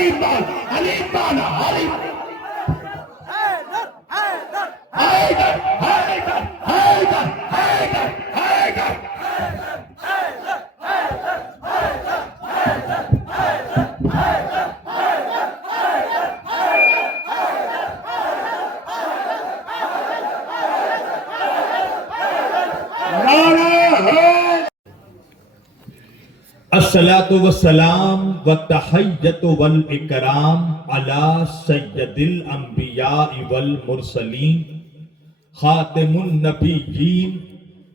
علی پال علی پال علی حیدر حیدر حیدر حیدر حیدر الصلاۃ والسلام والتحیۃ والاکرام علی سید الانبیاء والمرسلین خاتم النبیین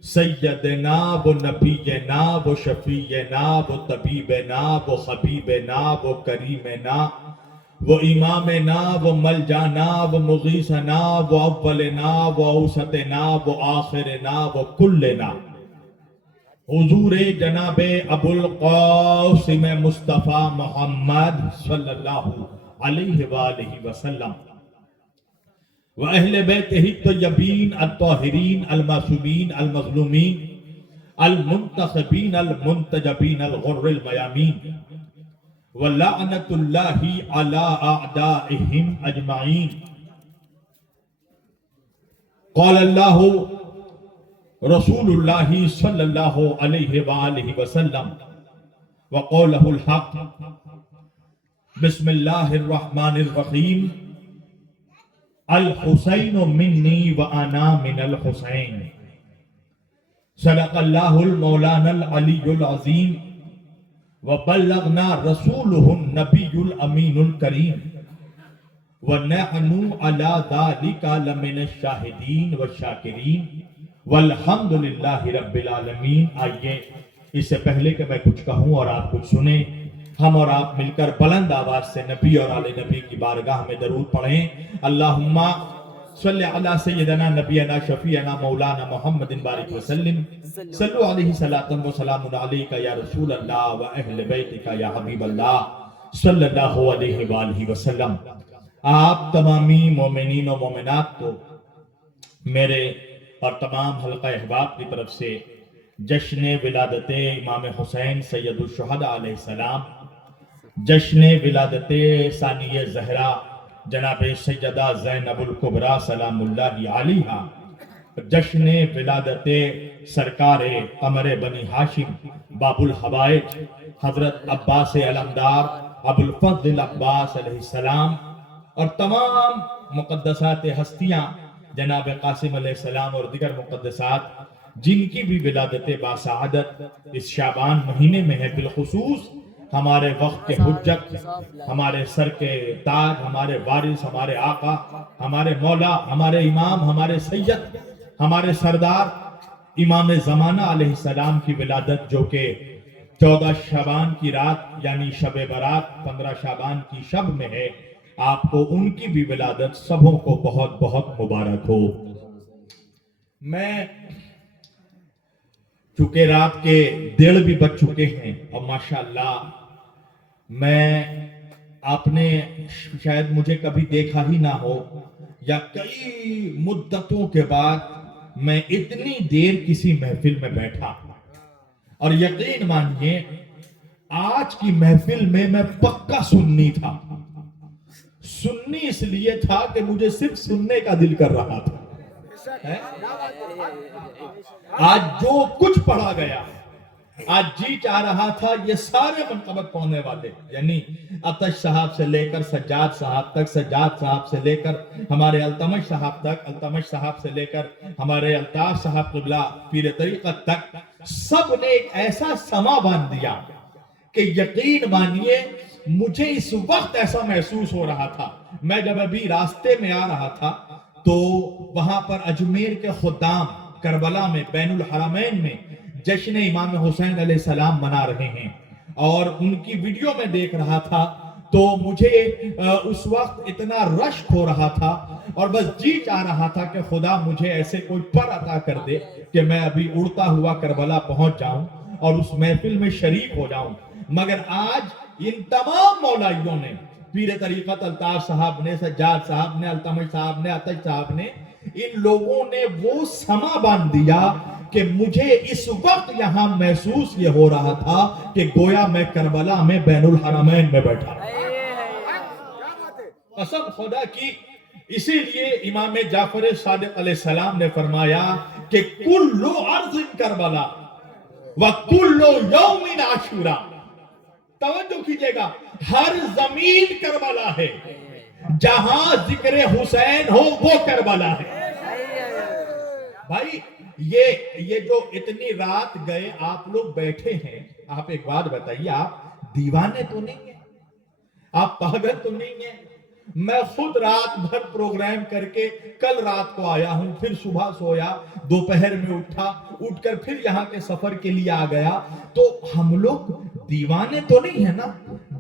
سیدنا و نبینا و شفیعنا و طبیبنا و حبیبنا و کریمنا و امامنا و ملجانا و مغیثنا و اولنا و اوسطنا و آخرنا و کلنا حضور جناب ابو القاسم مصطفیٰ محمد صلی اللہ علیہ وآلہ وسلم و اہل بیتہ الطیبین الطاہرین المعصومین المظلومین المنتخبین المنتجبین الغر المیامین ولعنۃ اللہ علی اعدائہم اجمعین. قال اللہ رسول اللہ صلی اللہ علیہ وآلہ وسلم وقولہ الحق بسم اللہ الرحمن الرحیم الحسین منی وانا من الحسین صدق اللہ المولانا العلی العظیم وبلغنا رسولہ النبی الامین الکریم ونحن علی ذلک لمن الشاہدین والشاکرین والحمدللہ رب العالمین. آئیے اس سے پہلے کہ میں کچھ کہوں اور آپ کچھ سنیں، ہم اور آپ مل کر بلند آواز سے نبی اور آل نبی کی بارگاہ میں درود پڑھیں. اللہم صلی علی سیدنا نبینا شفیعنا مولانا محمد بارک وسلم صلو علیہ صلاۃ و سلام علیک یا رسول اللہ و اہل بیتک یا حبیب اللہ صلی اللہ علیہ وآلہ وسلم. آپ تمامی مومنین و مومنات کو میرے اور تمام حلقہ احباب کی طرف سے جشن ولادت امام حسین سید الشہداء علیہ السلام، جشن ولادت ثانی زہرا جناب سیدہ زینب الکبریٰ سلام اللہ علیہا، جشن ولادت سرکار قمر بنی ہاشم باب الحوائج حضرت عباس علمدار ابو الفضل عباس علیہ السلام، اور تمام مقدسات ہستیاں جناب قاسم علیہ السلام اور دیگر مقدسات جن کی بھی ولادت باسعادت اس شعبان مہینے میں ہے. بالخصوص ہمارے وقت کے حجت، ہمارے سر کے تاج، ہمارے وارث، ہمارے آقا، ہمارے مولا، ہمارے امام، ہمارے سید، ہمارے سردار امام زمانہ علیہ السلام کی ولادت جو کہ 14 شعبان کی رات یعنی شب برات 15 شعبان کی شب میں ہے، آپ کو ان کی بھی ولادت سبوں کو بہت بہت مبارک ہو. میں چونکہ رات کے 1:30 بھی بج چکے ہیں اور ماشاءاللہ میں آپ نے شاید مجھے کبھی دیکھا ہی نہ ہو یا کئی مدتوں کے بعد میں اتنی دیر کسی محفل میں بیٹھا، اور یقین مانیے آج کی محفل میں پکا سنی تھا. سنی اس لیے تھا کہ مجھے صرف سننے کا دل کر رہا تھا. آج جو کچھ پڑھا گیا، آج جی چاہ رہا تھا یہ سارے منقبت پڑھنے والے، یعنی عطش صاحب سے لے کر سجاد صاحب تک، سجاد صاحب سے لے کر ہمارے التمش صاحب تک، التمش صاحب سے لے کر ہمارے الطاف صاحب قبلہ پیر طریقت تک، سب نے ایک ایسا سما باندھ دیا کہ یقین مانیے مجھے اس وقت ایسا محسوس ہو رہا تھا. میں جب ابھی راستے میں آ رہا تھا تو وہاں پر اجمیر کے خدام کربلا میں بین الحرمین میں جشن امام حسین علیہ السلام منا رہے ہیں، اور ان کی ویڈیو میں دیکھ رہا تھا تو مجھے اس وقت اتنا رشک ہو رہا تھا اور بس جی چاہ رہا تھا کہ خدا مجھے ایسے کوئی پر عطا کر دے کہ میں ابھی اڑتا ہوا کربلا پہنچ جاؤں اور اس محفل میں شریک ہو جاؤں. مگر آج ان تمام مولائیوں نے، پیر طریقت الطاف صاحب نے، سجاد صاحب نے، التمش صاحب نے، عطش صاحب نے، ان لوگوں نے وہ سما باندھ دیا کہ مجھے اس وقت یہاں محسوس یہ ہو رہا تھا کہ گویا میں کربلا میں بین الحرمین میں بیٹھا. قسم خدا کی. اسی لیے امام جعفر صادق علیہ السلام نے فرمایا کہ کل ارض کربلا وکل یوم عاشورا. توجہ کیجئے گا، ہر زمین کربلا ہے، جہاں ذکر حسین ہو وہ کربلا ہے. بھائی یہ جو اتنی رات گئے آپ لوگ بیٹھے ہیں، آپ ایک بات بتائیے، آپ دیوانے تو نہیں ہیں؟ آپ پاگل تو نہیں ہیں؟ میں خود رات بھر پروگرام کر کے کل رات کو آیا ہوں، پھر صبح سویا، دوپہر میں اٹھ کر پھر یہاں کے سفر کے لیے آ گیا. تو ہم لوگ دیوانے تو نہیں ہیں نا؟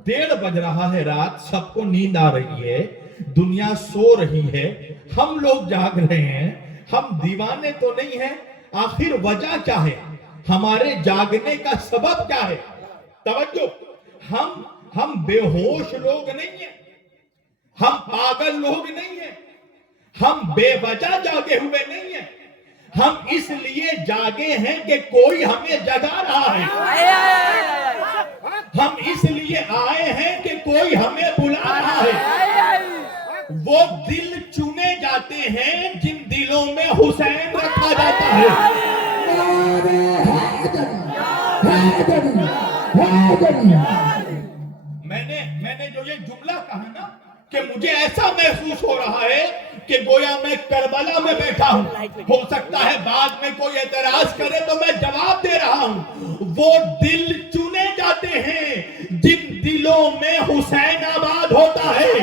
1:30 بج رہا ہے رات، سب کو نیند آ رہی ہے، دنیا سو رہی ہے، ہم لوگ جاگ رہے ہیں. ہم دیوانے تو نہیں ہیں؟ آخر وجہ کیا ہے؟ ہمارے جاگنے کا سبب کیا ہے؟ توجہ، ہم بے ہوش لوگ نہیں ہیں، ہم پاگل لوگ نہیں ہیں، ہم بے وجہ جاگے ہوئے نہیں ہیں. ہم اس لیے جاگے ہیں کہ کوئی ہمیں جگا رہا ہے. ہم اس لیے آئے ہیں کہ کوئی ہمیں بلا رہا ہے. وہ دل چنے جاتے ہیں جن دلوں میں حسین رکھا جاتا ہے. میں نے جو یہ جملہ کہا نا کہ مجھے ایسا محسوس ہو رہا ہے کہ گویا میں کربلا میں بیٹھا ہوں. ہو سکتا ہے بعد میں کوئی اعتراض کرے تو میں جواب دے رہا ہوں. وہ دل چنے جاتے ہیں جن دلوں میں حسین آباد ہوتا ہے،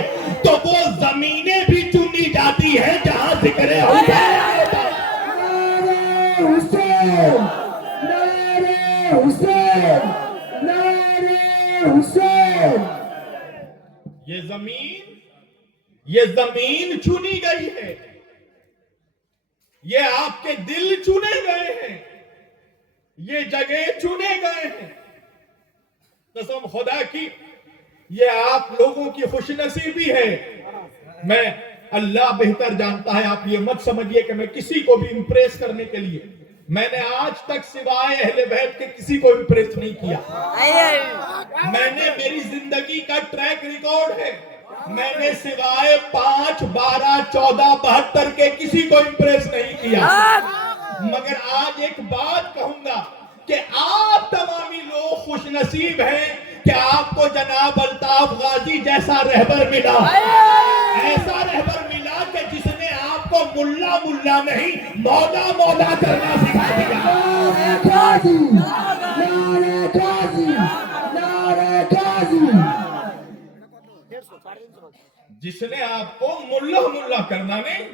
تو وہ زمینیں بھی چنی جاتی ہیں جہاں ذکر حسین ہوتا ہے. یہ زمین چنی گئی ہے، یہ آپ کے دل چنے گئے ہیں، یہ جگہ چنے گئے ہیں. قسم خدا کی یہ آپ لوگوں کی خوش نصیبی ہے. میں اللہ بہتر جانتا ہے، آپ یہ مت سمجھیے کہ میں کسی کو بھی امپریس کرنے کے لیے، میں نے آج تک سوائے اہل بیت کے کسی کو امپریس نہیں کیا. میں نے، میری زندگی کا ٹریک ریکارڈ ہے، میں نے سوائے 5، 12، 14، 72 کے کسی کو امپریس نہیں کیا. مگر آج ایک بات کہوں گا کہ آپ تمامی لوگ خوش نصیب ہیں کہ آپ کو جناب الطاف غازی جیسا رہبر ملا، ایسا رہبر ملا کہ جس نے آپ کو ملا ملا نہیں مولا مولا کرنا سکھا دیا. جس نے آپ کو ملا ملا کرنا نہیں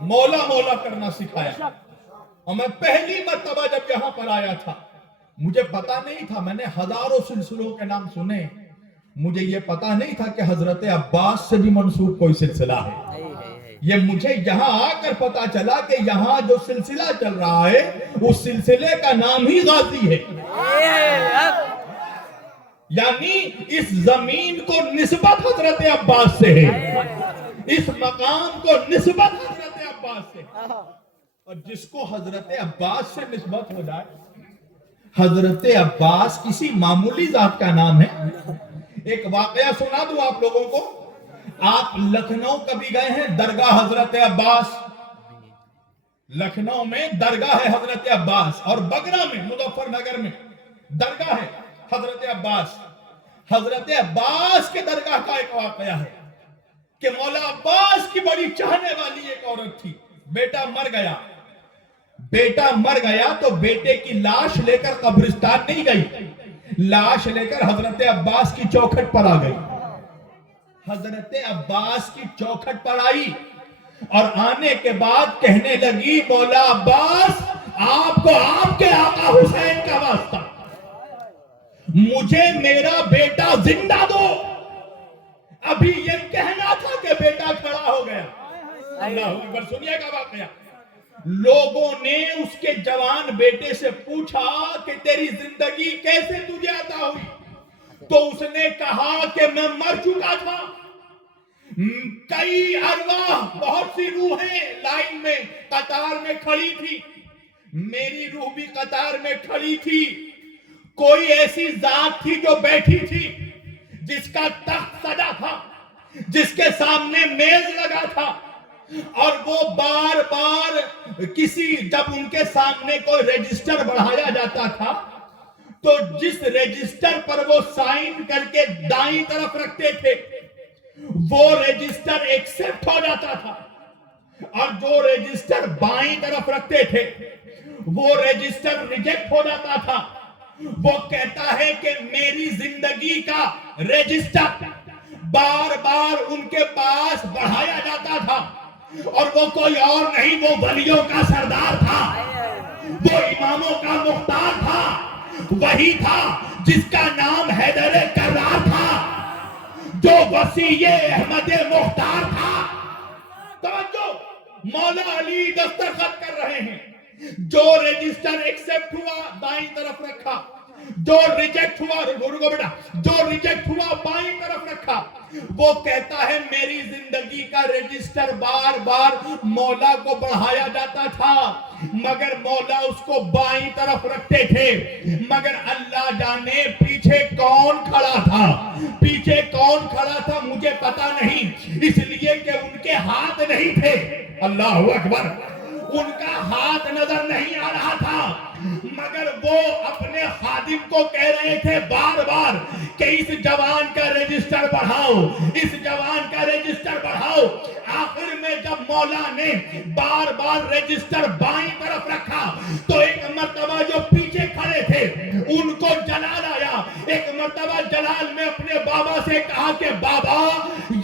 مولا مولا کرنا سکھایا. اور میں پہلی مرتبہ جب یہاں پر آیا تھا، مجھے پتا نہیں تھا، میں نے ہزاروں سلسلوں کے نام سنے، مجھے یہ پتا نہیں تھا کہ حضرت عباس سے بھی منسوب کوئی سلسلہ ہے. یہ مجھے یہاں آ کر پتا چلا کہ یہاں جو سلسلہ چل رہا ہے اس سلسلے کا نام ہی غازی ہے. یعنی اس زمین کو نسبت حضرت عباس سے ہے، اس مقام کو نسبت حضرت عباس سے. اور جس کو حضرت عباس سے نسبت ہو جائے، حضرت عباس کسی معمولی ذات کا نام ہے. ایک واقعہ سنا دوں آپ لوگوں کو. آپ لکھنؤ کبھی گئے ہیں درگاہ حضرت عباس؟ لکھنؤ میں درگاہ ہے حضرت عباس، اور بگرا میں مظفر نگر میں درگاہ ہے حضرت عباس. حضرت عباس کے درگاہ کا ایک واقعہ ہے کہ مولا عباس کی بڑی چاہنے والی ایک عورت تھی، بیٹا مر گیا تو بیٹے کی لاش لے کر قبرستان نہیں گئی، لاش لے کر حضرت عباس کی چوکھٹ پر آ گئی. حضرت عباس کی چوکھٹ پر آئی اور آنے کے بعد کہنے لگی، مولا عباس آپ کو آپ کے آقا حسین کا واسطہ، مجھے میرا بیٹا زندہ دو. ابھی یہ کہنا تھا کہ بیٹا کھڑا ہو گیا. اللہ اکبر. سنیے گا واقعہ. لوگوں نے اس کے جوان بیٹے سے پوچھا کہ تیری زندگی کیسے تجھے عطا ہوئی؟ تو اس نے کہا کہ میں مر چکا تھا، کئی ارواح، بہت سی روحیں لائن میں قطار میں کھڑی تھی، میری روح بھی قطار میں کھڑی تھی. کوئی ایسی ذات تھی جو بیٹھی تھی جس کا تخت سجا تھا، جس کے سامنے میز لگا تھا، اور وہ بار بار جب ان کے سامنے کوئی رجسٹر بڑھایا جاتا تھا تو جس رجسٹر پر وہ سائن کر کے دائیں طرف رکھتے تھے وہ رجسٹر ایکسپٹ ہو جاتا تھا، اور جو رجسٹر بائیں طرف رکھتے تھے وہ رجسٹر ریجیکٹ ہو جاتا تھا۔ وہ کہتا ہے کہ میری زندگی کا رجسٹر بار بار ان کے پاس بڑھایا جاتا تھا، اور وہ کوئی اور نہیں، وہ ولیوں کا سردار تھا، وہ اماموں کا مختار تھا، وہی تھا جس کا نام حیدر کرار تھا، جو وسیع احمد مختار تھا۔ توجہ، مولا علی دستخط کر رہے ہیں، جو رجسٹر ایکسپٹ ہوا دائیں طرف رکھا، جو ریجیکٹ ہوا رکو بیٹا، جو ریجیکٹ ہوا بائیں طرف رکھا۔ وہ کہتا ہے میری زندگی کا رجسٹر بار بار مولا کو بڑھایا جاتا تھا، مگر مولا اس کو بائیں طرف رکھتے تھے، مگر اللہ جانے پیچھے کون کھڑا تھا، پیچھے کون کھڑا تھا مجھے پتا نہیں، اس لیے کہ ان کے ہاتھ نہیں تھے۔ اللہ اکبر، ان کا ہاتھ نظر نہیں آ رہا تھا، مگر وہ اپنے خادم کو کہہ رہے تھے بار بار کہ اس جوان کا رجسٹر بڑھاؤ، اس جوان کا رجسٹر بڑھاؤ۔ آخر میں جب مولا نے بار بار رجسٹر بائیں طرف رکھا تو ایک مرتبہ جو پیچھے کھڑے تھے ان کو جلال آیا، ایک مرتبہ جلال میں اپنے بابا سے کہا کہ بابا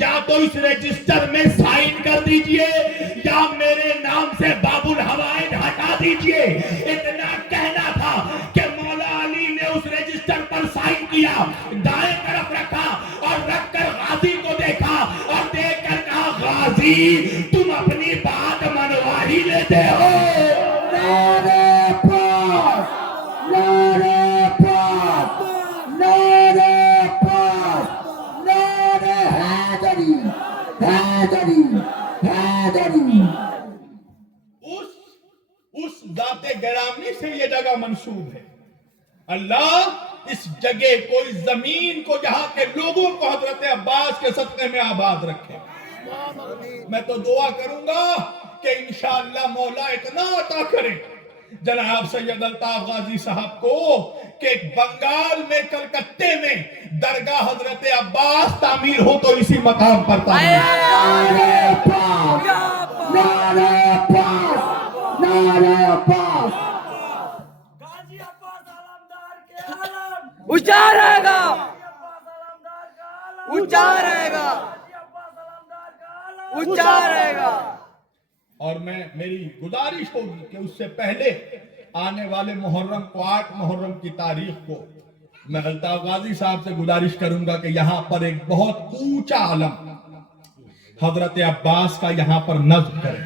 یا تو اس رجسٹر میں سائن کر دیجئے یا میرے نام سے باب الحوائج ہٹا دیجئے۔ اتنا کہنا تھا کہ مولا علی نے اس رجسٹر پر سائن کیا، دائیں طرف رکھا اور رکھ کر غازی کو دیکھا اور دیکھ کر کہا غازی تم اپنی بات منوا ہی لیتے ہو۔ نعرہ پاک، نعرہ پاک، نعرہ پاک، نعرہ حیدری، حیدری، حیدری۔ اس ذات گرامی سے یہ جگہ منسوب ہے۔ اللہ اس جگہ کو، اس زمین کو، جہاں کے لوگوں کو حضرت عباس کے صدقے میں آباد رکھے۔ میں تو دعا کروں گا کہ انشاءاللہ مولا اتنا عطا کرے جناب سید الطاف غازی صاحب کو کہ بنگال میں، کلکتے میں درگاہ حضرت عباس تعمیر ہو تو اسی مقام پر تعمیر ہو۔ نعرہ پاک، نعرہ پاک، نعرہ پاک۔ اونچا رہے گا، اونچا رہے گا، اونچا رہے گا۔ اور میری گزارش ہوگی کہ اس سے پہلے آنے والے محرم کو، 8 محرم کی تاریخ کو، میں الطاف غازی صاحب سے گزارش کروں گا کہ یہاں پر ایک بہت اونچا علم حضرت عباس کا یہاں پر نصب کرے،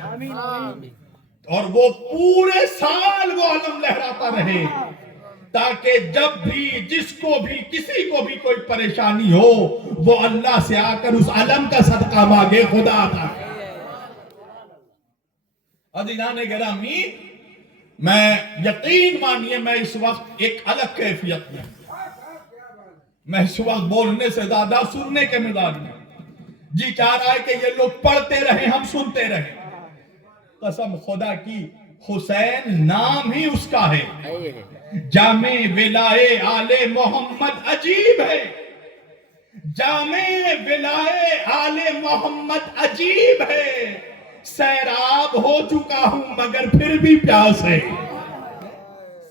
اور وہ پورے سال وہ علم لہراتا رہے، تاکہ جب بھی جس کو بھی کسی کو بھی کوئی پریشانی ہو وہ اللہ سے آ کر اس علم کا صدقہ مانگے، خدا عطا کرے۔ عزیزان گرامی، میں یقین مانیے میں اس وقت ایک الگ کیفیت میں اس وقت بولنے سے زیادہ سننے کے مزاج میں، جی چاہ رہا ہے کہ یہ لوگ پڑھتے رہیں ہم سنتے رہیں۔ قسم خدا کی، حسین نام ہی اس کا ہے، جامع ولائے آل محمد عجیب ہے، جامع ولائے آل محمد عجیب ہے، سیراب ہو چکا ہوں مگر پھر بھی پیاس ہے،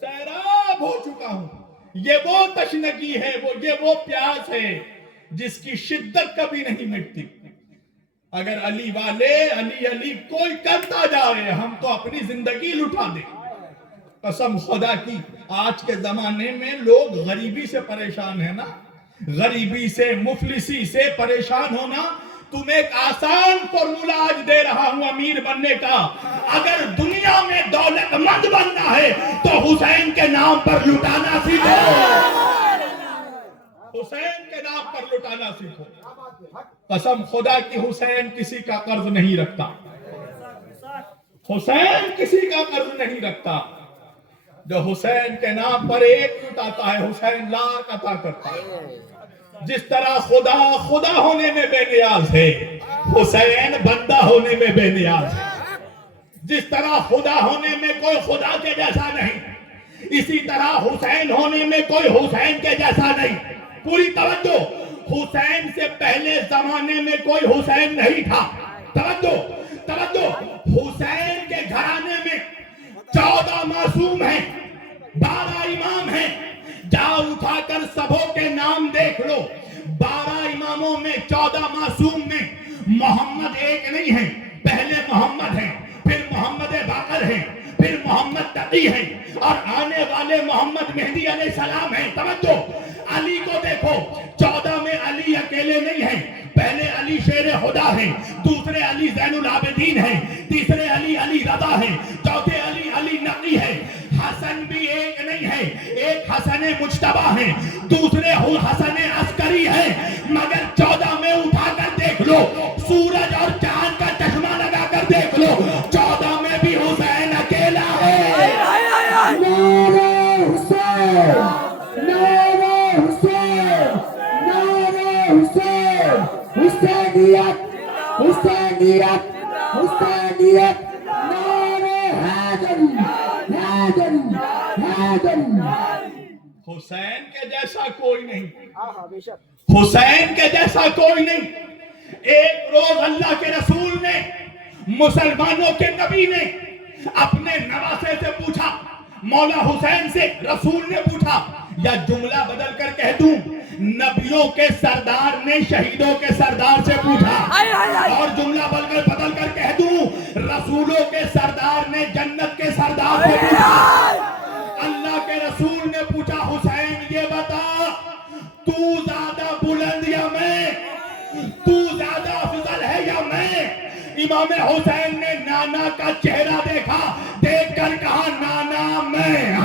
سیراب ہو چکا ہوں، یہ وہ تشنگی ہے، یہ وہ پیاس ہے جس کی شدت کبھی نہیں مٹتی۔ اگر علی والے علی علی کوئی کرتا جائے ہم تو اپنی زندگی لٹا دیں۔ قسم خدا کی، آج کے زمانے میں لوگ غریبی سے پریشان ہیں نا، غریبی سے، مفلسی سے پریشان ہونا۔ تم ایک آسان فارمولا آج دے رہا ہوں امیر بننے کا، اگر دنیا میں دولت مند بننا ہے تو حسین کے نام پر لٹانا سیکھو، حسین کے نام پر لٹانا سیکھو۔ قسم خدا کی، حسین کسی کا قرض نہیں رکھتا، حسین کسی کا قرض نہیں رکھتا، جو حسین کے نام پر ایک لٹاتا ہے حسین لاکھ عطا کرتا ہے۔ جس طرح خدا خدا ہونے میں بے نیاز ہے، حسین بندہ ہونے میں بے نیاز ہے۔ جس طرح خدا ہونے میں کوئی خدا کے جیسا نہیں، اسی طرح حسین ہونے میں کوئی حسین کے جیسا نہیں۔ پوری توجہ، حسین سے پہلے زمانے میں کوئی حسین نہیں تھا۔ توجہ توجہ، حسین کے گھرانے میں 14 معصوم ہیں، 12 امام ہیں۔ جاؤ اٹھا کر سبوں کے نام دیکھ لو، 12 اماموں میں 14 معصوم میں محمد ایک نہیں ہے، پہلے محمد ہیں، پھر محمد باقر ہیں، پھر محمد تقی ہیں، اور آنے والے محمد مہدی علیہ السلام ہیں۔ توجہ، علی کو دیکھو، 14 میں علی اکیلے نہیں ہیں، پہلے علی شیر خدا ہیں، دوسرے علی زین العابدین ہیں، تیسرے علی علی رضا ہیں، چوتھے علی علی نقی ہیں۔ حسن بھی ایک نہیں ہے، ایک حسن مجتبی ہیں، دوسرے حسن عسکری ہیں، مگر 14 میں اٹھا کر دیکھ لو، سورج اور چاند کا چشمہ لگا کر دیکھ لو، 14 میں بھی حسین اکیلا ہے۔ نعرہ حسین، نعرہ حسین، نعرہ حسین، حسینیت، حسینیت، حسینیت، نعرہ حیدر، حیدر، حیدر۔ حسین کے جیسا کوئی نہیں، حسین کے جیسا کوئی نہیں۔ ایک روز اللہ کے رسول نے، مسلمانوں کے نبی نے اپنے نواسے سے پوچھا، مولا حسین سے رسول نے پوچھا، یا جملہ بدل کر کہہ دوں، نبیوں کے سردار نے شہیدوں کے سردار سے پوچھا، اور جملہ بدل کر کہہ دوں، رسولوں کے سردار نے جنت کے سردار سے پوچھا۔ اللہ کے رسول نے پوچھا، حسین یہ بتا، تو زیادہ بلند یا میں؟ تو زیادہ افضل ہے یا میں؟ امام حسین نے نانا کا چہرہ دیکھا، دیکھ کر کہا، نانا میں،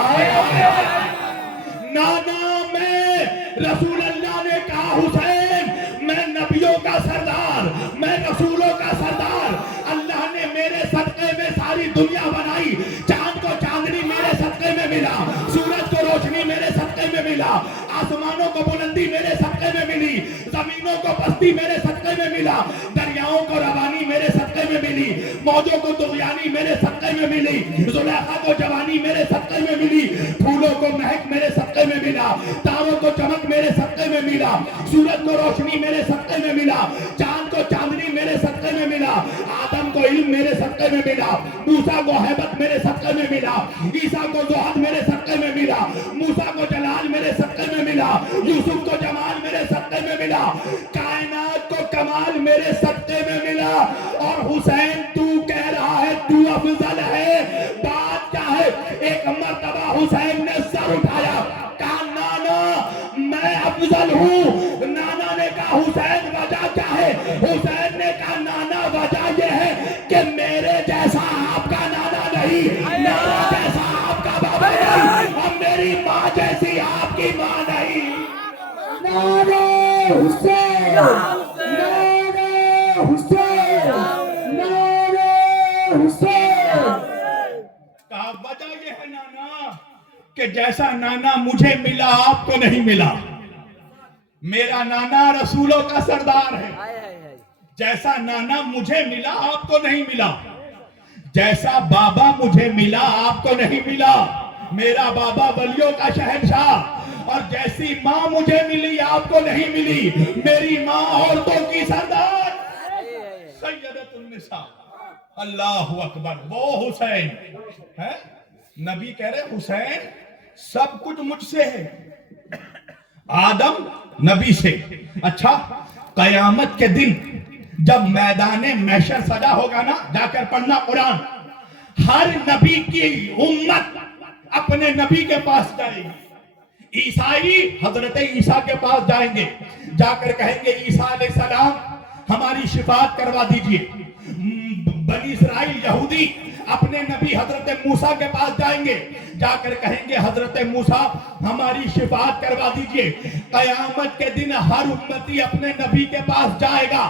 نانا میں۔ رسول اللہ نے کہا، حسین میں نبیوں کا سردار، میں رسولوں کا سردار، اللہ نے میرے صدقے میں ساری دنیا بنائی، چاند کو چاندنی میرے صدقے میں ملا، سورج کو روشنی میرے صدقے میں ملا، آسمانوں کو بلندی میرے صدقے میں ملی، زمینوں کو پستی میرے صدقے میں ملا، دریاؤں کو روانی میرے صدقے میں ملی، موجوں کو طغیانی میرے صدقے میں ملی، زلیخا کو جوانی میرے صدقے میں ملی، پھولوں کو مہک میرے صدقے میں ملا، تاروں کو چمک میرے صدقے میں ملا، سورج کو روشنی میرے صدقے میں ملا، چاند کو چاندنی میرے صدقے میں ملا، آدم کو علم میرے صدقے میں ملا، موسیٰ کو ہیبت میرے صدقے میں ملا، عیسیٰ کو زہد میرے صدقے میں ملا، موسیٰ کو جلال میرے صدقے میں ملا، یوسف کو جمال میرے صدقے میں ملا، کائنات کو کمال میرے صدقے میں ملا، اور حسین تو کہہ رہا ہے تو افضل ہے، بات کیا ہے؟ ایک مرتبہ حسین نے سر اٹھایا، کہا نانا میں افضل ہوں۔ نانا نے کہا حسین وجہ کیا ہے؟ حسین نے کہا نانا وجہ یہ ہے کہ میرے جیسا آپ کا نانا نہیں، میرا جیسا آپ کا بابا نہیں، اور میری ماں جیسی آپ کی ماں نہیں۔ نعرہ حسین، نعرہ حسین، نعرہ حسین۔ کہا وجہ یہ ہے نانا کہ جیسا نانا مجھے ملا آپ کو نہیں ملا، میرا نانا رسولوں کا سردار ہے، جیسا نانا مجھے ملا آپ کو نہیں ملا، جیسا بابا مجھے ملا آپ کو نہیں ملا، میرا بابا ولیوں کا شہنشاہ، اور جیسی ماں مجھے ملی آپ کو نہیں ملی، میری ماں عورتوں کی سردار سیدۃ النساء۔ اللہ اکبر، وہ حسین ہے، نبی کہہ رہے حسین سب کچھ مجھ سے ہے، آدم نبی سے۔ اچھا، قیامت کے دن جب میدان محشر سجا ہوگا نا، جا کر پڑھنا قرآن، ہر نبی کی امت اپنے نبی کے پاس جائے گی، عیسائی حضرت عیسیٰ کے پاس جائیں گے، جا کر کہیں گے عیسیٰ علیہ السلام ہماری شفاعت کروا دیجئے۔ بنی اسرائیل یہودی اپنے نبی حضرت موسیٰ کے پاس جائیں گے، جا کر کہیں گے حضرت موسیٰ ہماری شفاعت کروا دیجئے۔ قیامت کے دن ہر امتی اپنے نبی کے پاس جائے گا،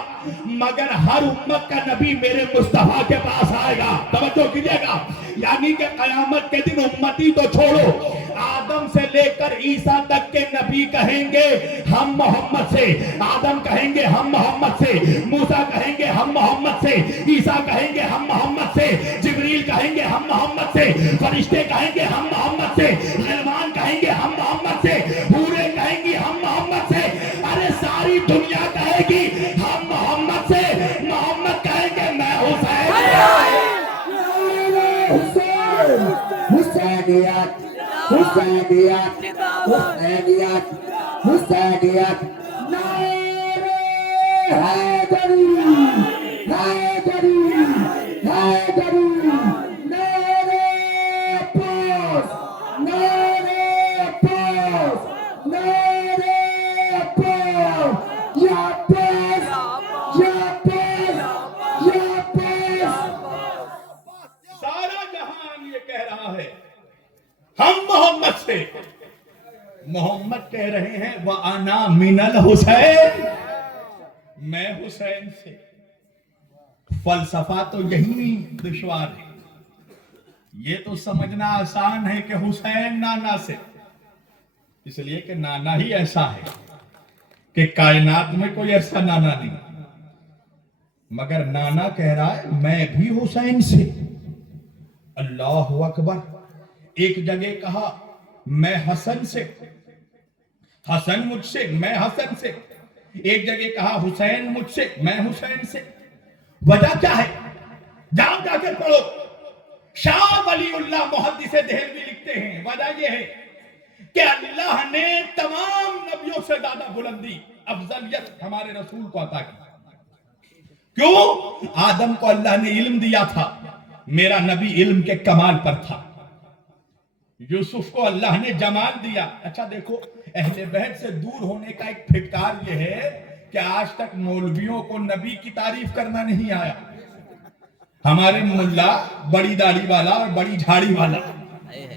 مگر ہر امت کا نبی میرے مصطفیٰ کے پاس آئے گا۔ توجہ کیجئے گا، یعنی کہ قیامت کے دن امتی تو چھوڑو، آدم سے لے کر عیسیٰ تک کے نبی کہیں گے ہم محمد سے، آدم کہیں گے ہم محمد سے، موسیٰ کہیں گے ہم محمد سے، عیسیٰ کہیں گے ہم محمد سے، جبریل کہیں گے ہم محمد سے، فرشتے کہیں گے ہم محمد سے، غلمان کہیں گے ہم محمد سے، حوریں کہیں گی ہم محمد سے، ارے ساری دنیا کہے گی ہم محمد سے، محمد کہیں گے میں حسین۔ حسینیت حسینیت حسینیت حسینیت نعرہ حیدری حیدری حیدری نعرہ عباس نعرہ عباس نعرہ عباس یا عباس یا عباس یا عباس۔ سارا جہان یہ کہہ رہا ہے ہم محمد سے، محمد کہہ رہے ہیں وَأَنَا مِنَ الْحُسَيْنِ، میں حسین سے۔ فلسفہ تو یہی دشوار ہے، یہ تو سمجھنا آسان ہے کہ حسین نانا سے، اس لیے کہ نانا ہی ایسا ہے کہ کائنات میں کوئی ایسا نانا نہیں، مگر نانا کہہ رہا ہے میں بھی حسین سے۔ اللہ اکبر۔ ایک جگہ کہا میں حسن سے، حسن مجھ سے، میں حسن سے۔ ایک جگہ کہا حسین مجھ سے، میں حسین سے۔ وجہ کیا ہے؟ جاؤ جا کے پڑھو۔ شاہ ولی اللہ محدث دہلوی لکھتے ہیں وجہ یہ ہے کہ اللہ نے تمام نبیوں سے زیادہ بلندی، افضلیت ہمارے رسول کو عطا کی۔ کیوں؟ آدم کو اللہ نے علم دیا تھا، میرا نبی علم کے کمال پر تھا۔ یوسف کو اللہ نے جمال دیا۔ اچھا دیکھو، اہل بیت سے دور ہونے کا ایک پھٹکار یہ ہے کہ آج تک مولویوں کو نبی کی تعریف کرنا نہیں آیا۔ ہمارے ملا بڑی داڑھی والا اور بڑی جھاڑی والا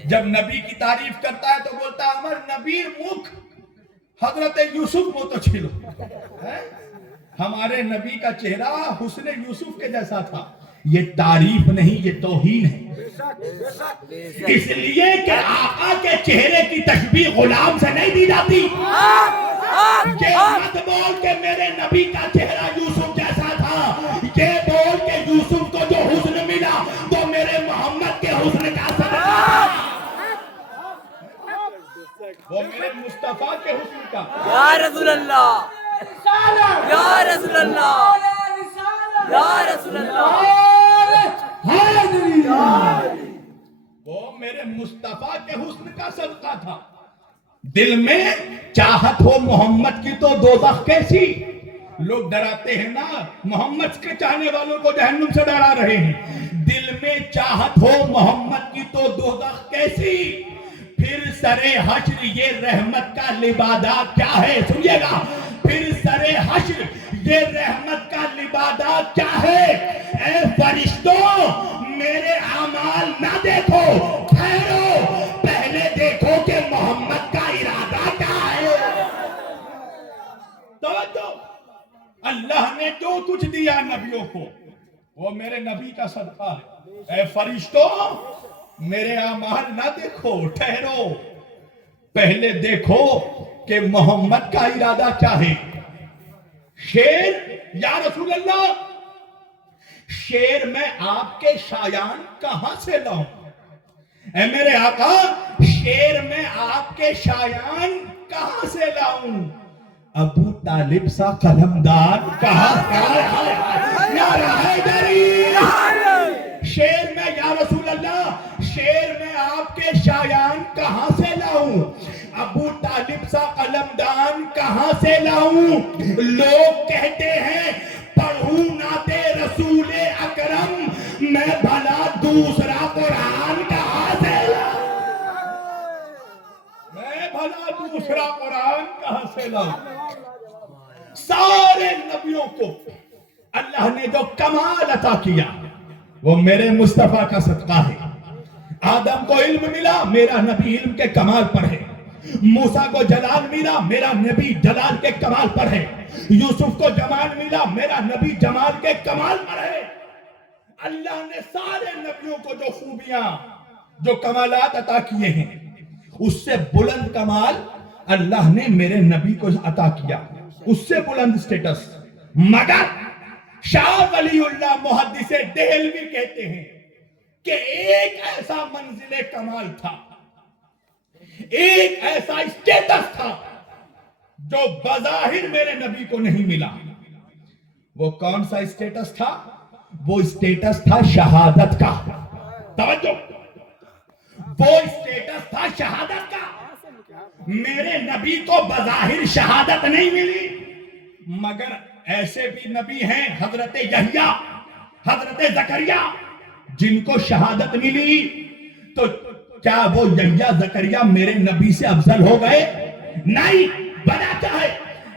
جب نبی کی تعریف کرتا ہے تو بولتا ہے امر نبیر مکھ حضرت یوسف مو تو چھلو۔ ہمارے نبی کا چہرہ حسن یوسف کے جیسا تھا۔ یہ تعریف نہیں، یہ توہین ہے۔ اس لیے کہ آقا کے چہرے کی تشبیہ غلام سے نہیں دی جاتی۔ یہ مت بول کہ میرے نبی کا چہرہ یوسف جیسا تھا، یہ بول کہ یوسف کو جو حسن ملا وہ میرے محمد کے حسن کا صدقہ، وہ میرے مصطفیٰ کے حسن کا۔ یا رسول اللہ، یا رسول اللہ، یا رسول اللہ، وہ میرے مصطفیٰ کے حسن کا صدقہ تھا۔ دل میں چاہت ہو محمد کی تو دوزخ کیسی؟ لوگ ڈراتے ہیں نا، محمد کے چاہنے والوں کو جہنم سے ڈرا رہے ہیں۔ دل میں چاہت ہو محمد کی تو دوزخ کیسی؟ پھر سرے حشر یہ رحمت کا لبادہ کیا ہے؟ سنیے گا، پھر سرے حشر یہ رحمت کا لبادہ کیا ہے؟ اے فرشتوں میرے اعمال نہ دیکھو، ٹھہرو، پہلے دیکھو کہ محمد کا ارادہ کیا ہے۔ توجہ، اللہ نے جو کچھ دیا نبیوں کو وہ میرے نبی کا صدقہ ہے۔ اے فرشتوں میرے اعمال نہ دیکھو، ٹھہرو، پہلے دیکھو کہ محمد کا ارادہ کیا ہے۔ شیر، یا رسول اللہ، شیر میں آپ کے شایان کہاں سے لاؤں؟ اے میرے آقا، شیر میں آپ کے شایان کہاں سے لاؤں؟ ابو طالب سا قلمدان کہاں سے؟ نعرہ حیدری۔ شیر میں، یا رسول اللہ، شیر میں آپ کے شایان کہاں سے لاؤں؟ ابو طالب سا قلمدان کہاں سے لاؤں؟ لوگ کہتے ہیں پڑھوں نعت رسول اکرم، میں بھلا دوسرا قرآن کہاں سے لاؤں؟ میں بھلا دوسرا قرآن کہاں سے لاؤں؟ سارے نبیوں کو اللہ نے جو کمال عطا کیا وہ میرے مصطفیٰ کا صدقہ ہے۔ آدم کو علم ملا، میرا نبی علم کے کمال پر ہے۔ موسیٰ کو جلال ملا، میرا نبی جلال کے کمال پر ہے۔ یوسف کو جمال ملا، میرا نبی جمال کے کمال پر ہے۔ اللہ نے سارے نبیوں کو جو خوبیاں، جو کمالات عطا کیے ہیں اس سے بلند کمال اللہ نے میرے نبی کو عطا کیا، اس سے بلند سٹیٹس۔ مگر شاہ ولی اللہ محدث دہلوی کہتے ہیں کہ ایک ایسا منزل کمال تھا، ایک ایسا اسٹیٹس تھا جو بظاہر میرے نبی کو نہیں ملا۔ وہ کون سا اسٹیٹس تھا؟ وہ اسٹیٹس تھا شہادت کا۔ توجہ، وہ اسٹیٹس تھا شہادت کا۔ میرے نبی کو بظاہر شہادت نہیں ملی، مگر ایسے بھی نبی ہیں حضرت یحییٰ، حضرت زکریا، جن کو شہادت ملی۔ تو کیا وہ یحییٰ زکریا میرے نبی سے افضل ہو گئے؟ نہیں۔ وجہ کیا ہے؟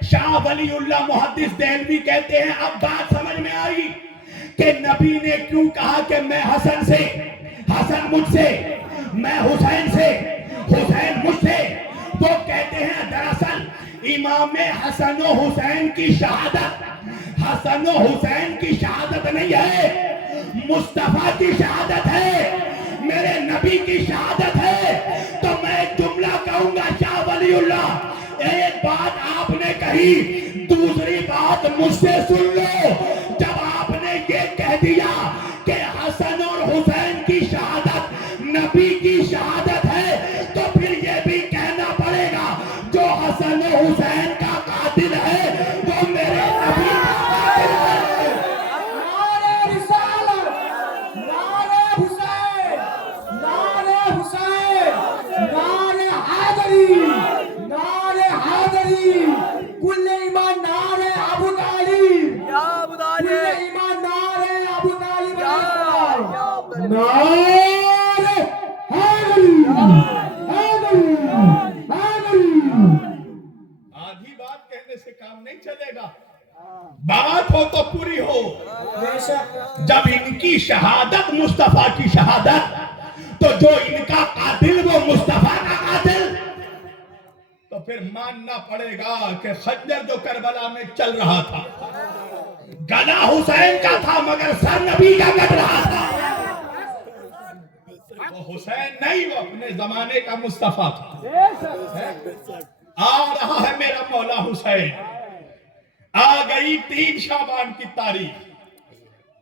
شاہ ولی اللہ محدث دہلوی کہتے ہیں اب بات سمجھ میں آئی کہ نبی نے کیوں کہا کہ میں حسن سے، حسن مجھ سے، میں حسین سے، حسین مجھ سے۔ وہ کہتے ہیں دراصل امام حسن و حسین کی شہادت، حسن و حسین کی شہادت نہیں ہے، مصطفیٰ کی شہادت ہے، میرے نبی کی شہادت ہے۔ تو میں ایک جملہ کہوں گا شاہ ولی اللہ، ایک بات آپ نے کہی، دوسری بات مجھ سے سن لو۔ جب آپ نے یہ کہہ دیا کہ حسن اور حسین کی شہادت نبی کی شہادت ہے، تو پھر یہ بھی کہنا پڑے گا جو حسن و حسین کا قاتل ہے وہ میرے نبی کا قاتل ہے۔ نعرہ رسالت، نعرہ حسین، نعرہ حسین، نعرہ حیدری، نعرہ حیدری، کل ایمان نعرہ ابو طالب، یا ابو کل طالب، ایمان نعرہ ابو طالب یا علیہ السلام، نعرہ حیدری، حیدری، حیدری۔ آدھی بات کہنے سے کام نہیں چلے گا، بات ہو تو پوری ہو۔ بے شک جب ان کی شہادت مصطفیٰ کی شہادت، تو جو ان کا قاتل وہ مصطفیٰ کا قاتل، تو پھر ماننا پڑے گا کہ خنجر جو کربلا میں چل رہا تھا گلا حسین کا تھا مگر سر نبی کا کٹ رہا تھا۔ وہ حسین نہیں، وہ اپنے زمانے کا مصطفیٰ تھا۔ آ رہا ہے میرا مولا حسین، آ گئی 3 شعبان کی تاریخ،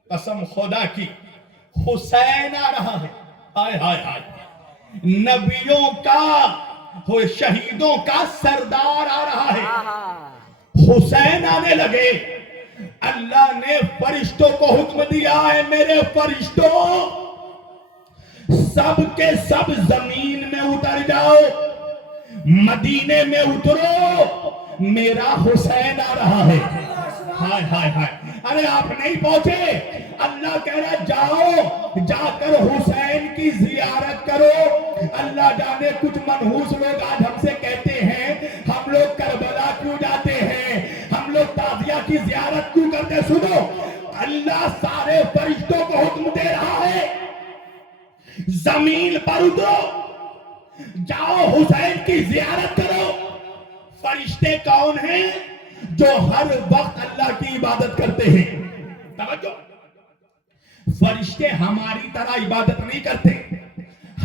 قسم خدا کی حسین آ رہا ہے۔ ہائے ہائے ہائے، نبیوں کا، شہیدوں کا سردار آ رہا ہے، حسین آنے لگے۔ اللہ نے فرشتوں کو حکم دیا ہے میرے فرشتوں سب کے سب زمین میں اتر جاؤ، مدینے میں اترو، میرا حسین آ رہا ہے۔ ہائے ہائے ہائے، ارے آپ نہیں پہنچے، اللہ کہہ رہا جاؤ، جا کر حسین کی زیارت کرو۔ اللہ جانے کچھ منحوس لوگ آج ہم سے کہتے ہیں ہم لوگ کربلا کیوں جاتے ہیں، ہم لوگ تعزیہ کی زیارت کیوں کرتے۔ سنو، اللہ سارے فرشتوں کو حکم دے رہا ہے زمین پر اترو، جاؤ حسین کی زیارت کرو۔ فرشتے کون ہیں؟ جو ہر وقت اللہ کی عبادت کرتے ہیں۔ توجہ، فرشتے ہماری طرح عبادت نہیں کرتے۔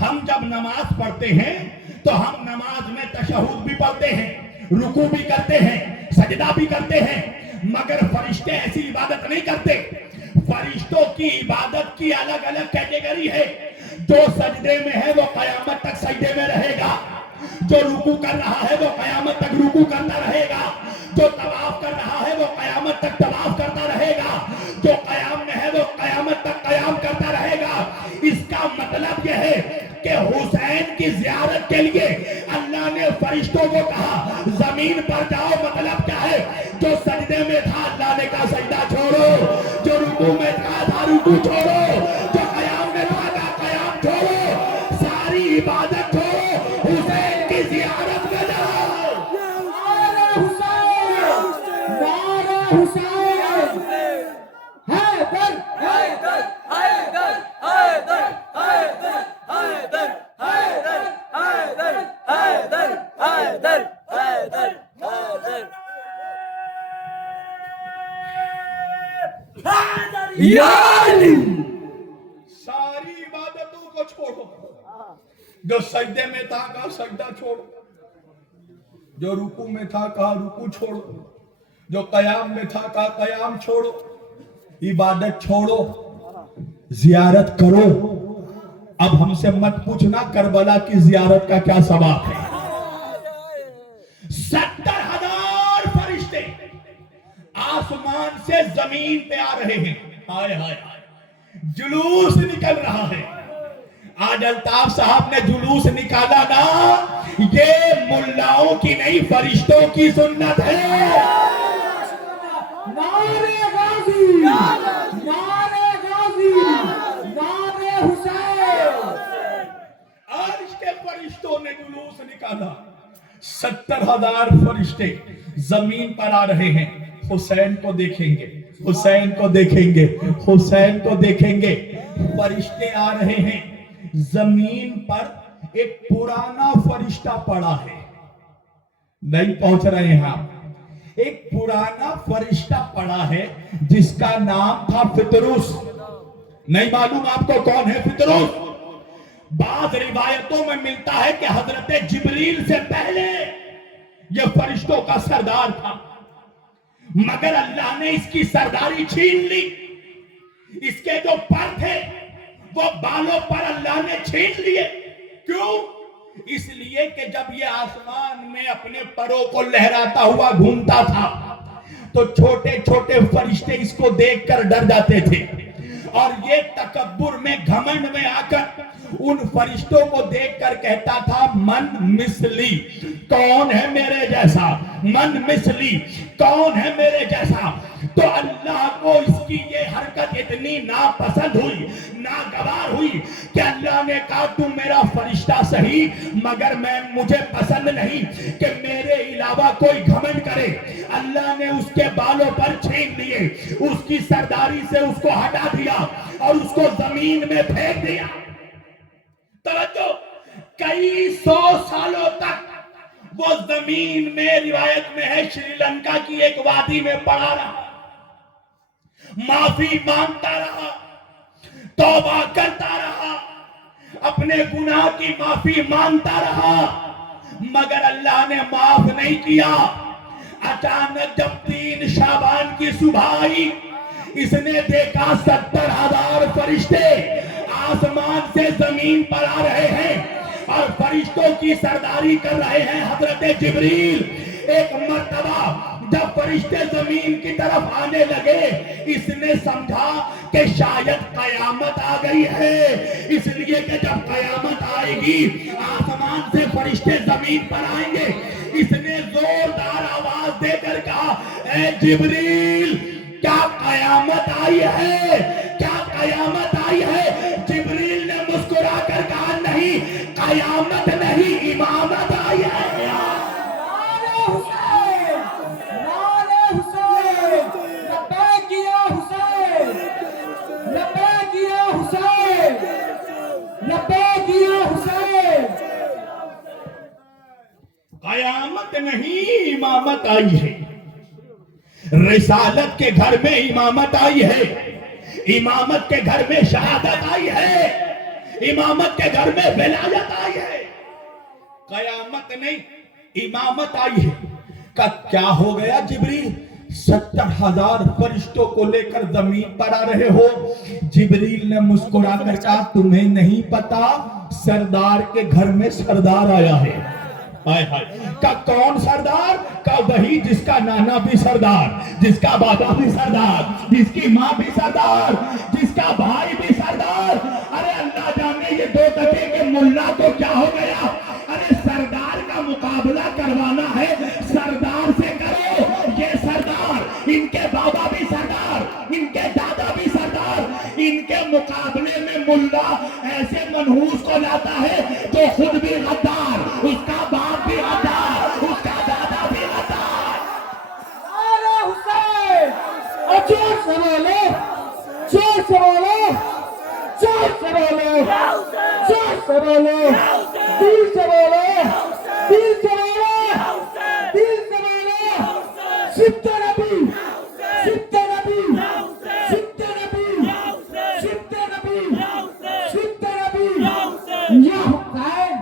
ہم جب نماز پڑھتے ہیں تو ہم نماز میں تشہد بھی پڑھتے ہیں، رکوع بھی کرتے ہیں، سجدہ بھی کرتے ہیں، مگر فرشتے ایسی عبادت نہیں کرتے۔ فرشتوں کی عبادت کی الگ الگ کیٹیگری ہے۔ جو سجدے میں ہے وہ قیامت تک سجدے میں رہے گا، جو رکوع کر رہا ہے وہ قیامت تک رکوع کرتا رہے گا، جو طواف کر رہا ہے وہ قیامت تک طواف کرتا رہے گا، جو قیام میں ہے وہ قیامت تک قیام کرتا رہے گا۔ اس کا مطلب یہ ہے کہ حسین کی زیارت کے لیے اللہ نے فرشتوں کو کہا زمین پر جاؤ۔ مطلب کیا ہے؟ جو سجدے میں تھا اللہ نے کہا سجدہ چھوڑو، جو رکوع میں تھا رکوع چھوڑو، جو قیام میں تھا قیام چھوڑو، ساری عبادت چھوڑو، حسین کی زیارت میں جاؤ۔ نعرہ حسین، نعرہ حسین، حیدر، حیدر، حیدر، حیدر، حیدر، حیدر، حیدر، حیدر، حیدر، حیدر، حیدر، حیدر۔ یا علی، ساری عبادتوں کو چھوڑو، جو سجدے میں تھا کہا سجدہ چھوڑو، جو رکوع میں تھا کہا رکوع چھوڑو، جو قیام میں تھا کہا قیام چھوڑو، عبادت چھوڑو، زیارت کرو۔ اب ہم سے مت پوچھنا کربلا کی زیارت کا کیا ثواب ہے۔ 70,000 فرشتے آسمان سے زمین پہ آ رہے ہیں، ہائے ہائے ہائے، جلوس نکل رہا ہے۔ آج الطاف صاحب نے جلوس نکالا نا، یہ ملاؤں کی نہیں فرشتوں کی سنت ہے۔ نعرے غازی، نعرے غازی، نعرے حسین۔ عرش کے فرشتوں نے جلوس نکالا، 70,000 فرشتے زمین پر آ رہے ہیں، حسین کو دیکھیں گے، حسین کو دیکھیں گے، حسین کو دیکھیں گے۔ فرشتے آ رہے ہیں، زمین پر ایک پرانا فرشتہ پڑا ہے، نہیں پہنچ رہے ہیں آپ۔ ایک پرانا فرشتہ پڑا ہے جس کا نام تھا فطروس۔ نہیں معلوم آپ کو کون ہے فطروس؟ بعض روایتوں میں ملتا ہے کہ حضرت جبریل سے پہلے یہ فرشتوں کا سردار تھا، مگر اللہ نے اس کی سرداری چھین لی۔ اس کے جو پر تھے وہ بالوں پر اللہ نے چھین لیے۔ کیوں؟ اس لیے کہ جب یہ آسمان میں اپنے پروں کو لہراتا ہوا گھومتا تھا تو چھوٹے چھوٹے فرشتے اس کو دیکھ کر ڈر جاتے تھے، اور یہ تکبر میں گھمنڈ میں آ کر ان فرشتوں کو دیکھ کر کہتا تھا من مثلی، کون ہے میرے جیسا، من مثلی، کون ہے میرے جیسا۔ تو اللہ کو اس کی یہ حرکت اتنی ناپسند ہوئی، ناگوار ہوئی کہ اللہ نے کہا تم میرا فرشتہ صحیح، مگر مجھے پسند نہیں کہ میرے علاوہ کوئی گھمنڈ کرے۔ اللہ نے اس کے بالوں پر چھین لیے، اس کی سرداری سے اس کو ہٹا دیا اور اس کو زمین میں پھینک دیا۔ توجہ، کئی 100 سالوں تک وہ زمین میں، روایت میں ہے شری لنکا کی ایک وادی میں پڑا رہا، معافی مانگتا رہا، توبہ کرتا رہا، اپنے گناہ کی معافی مانگتا رہا، مگر اللہ نے معاف نہیں کیا۔ اچانک جب 3 شعبان کی صبح آئی، اس نے دیکھا 70,000 فرشتے آسمان سے زمین پر آ رہے ہیں اور فرشتوں کی سرداری کر رہے ہیں حضرت جبریل۔ ایک مرتبہ جب فرشتے زمین کی طرف آنے لگے، اس نے سمجھا کہ شاید قیامت آ گئی ہے، اس لیے کہ جب قیامت آئے گی آسمان سے فرشتے زمین پر آئیں گے۔ اس نے زوردار آواز دے کر کہا اے جبریل، کیا قیامت آئی ہے؟ کیا قیامت آئی ہے؟ جبریل نے مسکرا کر کہا نہیں، قیامت نہیں، امامت آئی ہے۔ نعرے حسین، نعرے حسین، لبیک یا حسین، لبیک یا حسین، لبیک یا حسین۔ قیامت نہیں، امامت آئی ہے۔ رسالت کے گھر میں امامت آئی ہے، امامت کے گھر میں شہادت آئی ہے، امامت کے گھر میں ولایت آئی ہے۔ قیامت نہیں، امامت آئی ہے۔ کیا ہو گیا جبریل؟ 70,000 فرشتوں کو لے کر زمین پر آ رہے ہو۔ جبریل نے مسکرا کر کہا تمہیں نہیں پتا سردار کے گھر میں سردار آیا ہے۔ کا کون سردار؟ کا وہی جس کا نانا بھی سردار، جس کا بابا بھی سردار، جس کی ماں بھی سردار، جس کا بھائی بھی سردار۔ ارے اللہ جانے یہ 2 ٹکے کے ملا کو کیا ہو گیا؟ ارے سردار کا مقابلہ کروانا ہے، سردار سے کرو۔ یہ سردار، ان کے بابا بھی سردار، ان کے دادا بھی سردار، ان کے مقابلے میں ملا ایسے منحوس کو لاتا ہے جو خود بھی غدار، اس کا باپ بھی غدار، اس کا دادا بھی غدار۔ نعرے حسین، اور زور سے بولو، زور سے بولو، زور سے بولو، زور سے بولو، دل سے بولو، دل سے بولو، دل سے بولو۔ سبت نبی، سبت نبی، سبت نبی، سبت نبی، سبت نبی، یا حسین،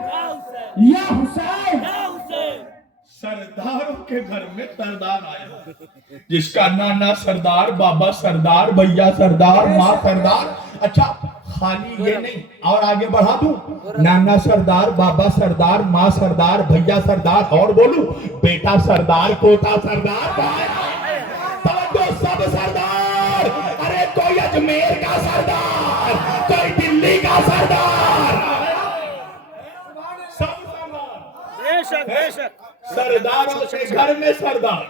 جس کا نانا سردار، بابا سردار، بھیا سردار، ماں سردار. اچھا خالی یہ نہیں، اور آگے بڑھا دوں، نانا سردار، بابا سردار، ماں سردار، بھیا سردار، اور بولوں بیٹا سردار، پوتا سردار، توجہ سب سردار. ارے کوئی اجمیر کا سردار، کوئی دلی کا سردار، سب سردار. بے شک بے شک. سرداروں کے گھر میں سردار